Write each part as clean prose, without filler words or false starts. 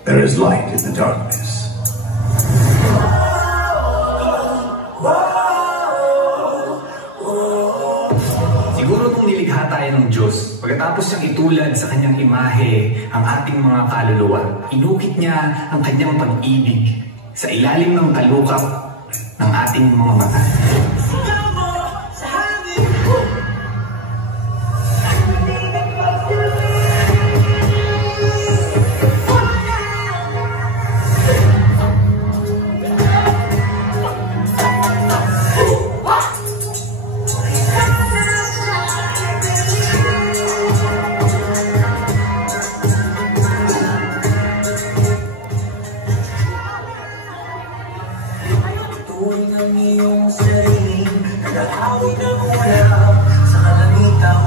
There is light in the darkness. Siguro nung nilikha tayo ng Diyos, pagkatapos niyang itulad sa kanyang imahe ang ating mga kaluluwa, inukit niya ang kanyang pag-ibig sa ilalim ng talukap ng ating mga mata. Ng iyong sarili, nag-aaway ng ulap sa kalangitan.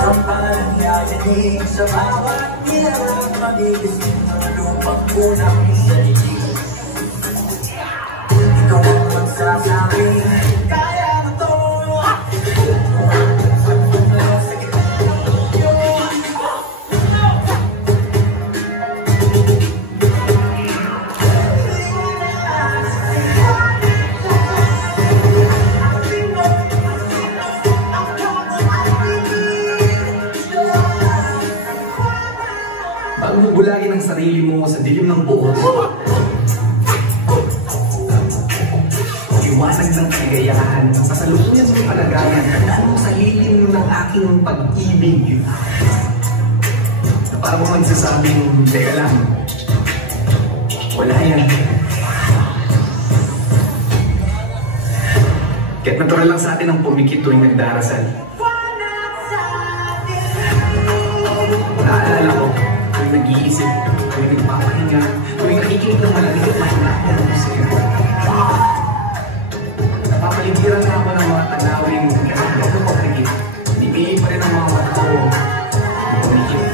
Sampalang yayanig sa bawat hirap, magigising ng lupang unang saligid. Ikaw ang magsasabi, kaya mo to. Bago mo bulagin ang sarili mo sa dilim ng buhok, liwanag ng kaligayahan, ang kasalukuyan mong kalagayan, tandaan mo sa lilim ng aking pag-ibig. Na parang magsasabing, teka lang, wala yan. Kahit natural lang sa atin ang pumikit tuwing nagdarasal. Naalala ko, tuwing nag-iisip, tuwing nagpapahinga, tuwing nakikinig ng malamig at mahinahon ng musika. Napapaligiran na ako ng mga tanawin, kahit gano'n pagkikit. Pinipili pa rin ang mga mata ko ng pumikit.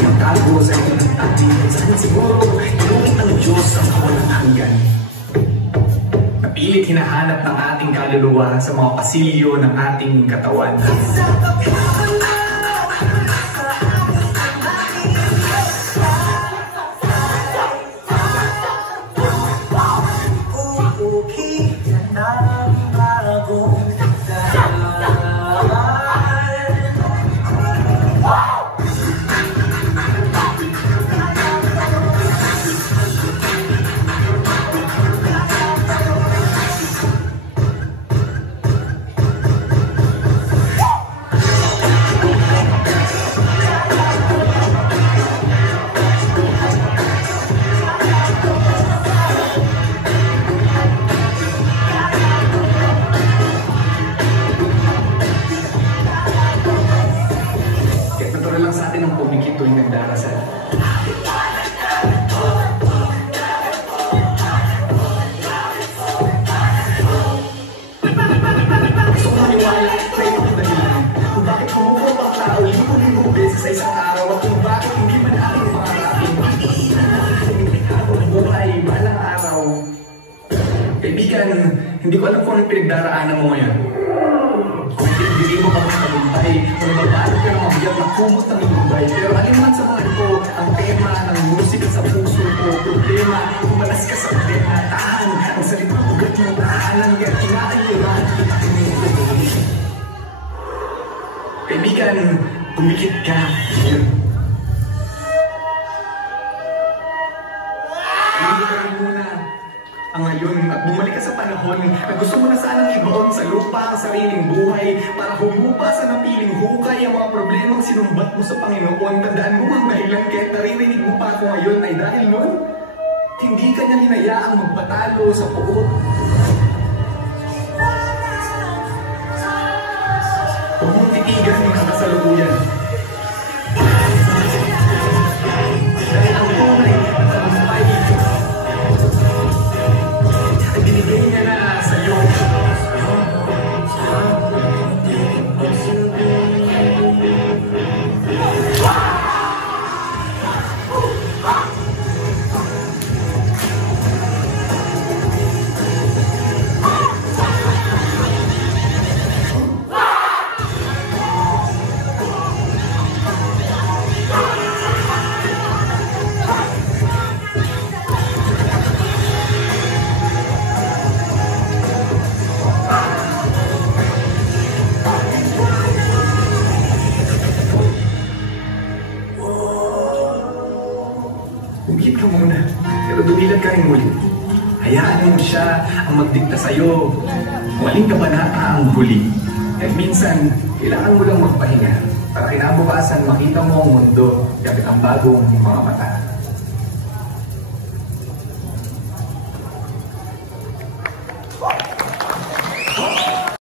Magtago sa inyo ng tabi, saan siguro ilungit ng Diyos ang kawalang hanggan. Napilit hinahanap ng ating kaluluwa sa mga pasilyo ng ating katawan. Sa atin ang pumikit tuwing nagdarasal. Gusto ko maniwala sa itong dahilan kung bakit kumukuha ang tao libo-libo beses sa isang araw at kung bakit hindi man aking pangarapin ang buhay balang araw. Kaibigan, hindi ko alam kung anong pinagdaraanan mo ngayon. Kung pinagdili mo ka sa buntay, kung nababalot ka ng mabiyak na kumot ng inumbay. Pero alin man sa mga ito, ang tema ng musika sa puso ko, problema, umalas ka sa problema, tahan, ang salita ng ugat mo, tahanan yan, inaaliran. Kaibigan, pumikit ka. Pumikit ka rin muna ang ngayon at bumalik ka sa panahon na gusto mo na sanang ibaon sa lupa ang sariling buhay para humupa sa napiling hukay ang mga problemang sinumbat mo sa Panginoon. Tandaan mo ang dahilan kahit naririnig mo pa ako ngayon ay dahil nun, hindi ka niya hinayaang magpatalo sa puot. Huwag mong titigan ang kasalukuyan. Dahil ang tunay at tagumpay ay binigay niya na sa iyo. ka muna. Pero dumilag ka rin muli. Hayaan mo siya ang magdikta sa'yo. Waling kabanata ang huli. At minsan, kailangan mo lang magpahinga para kinabukasan makita mo ang mundo gamit ang bagong mga mata.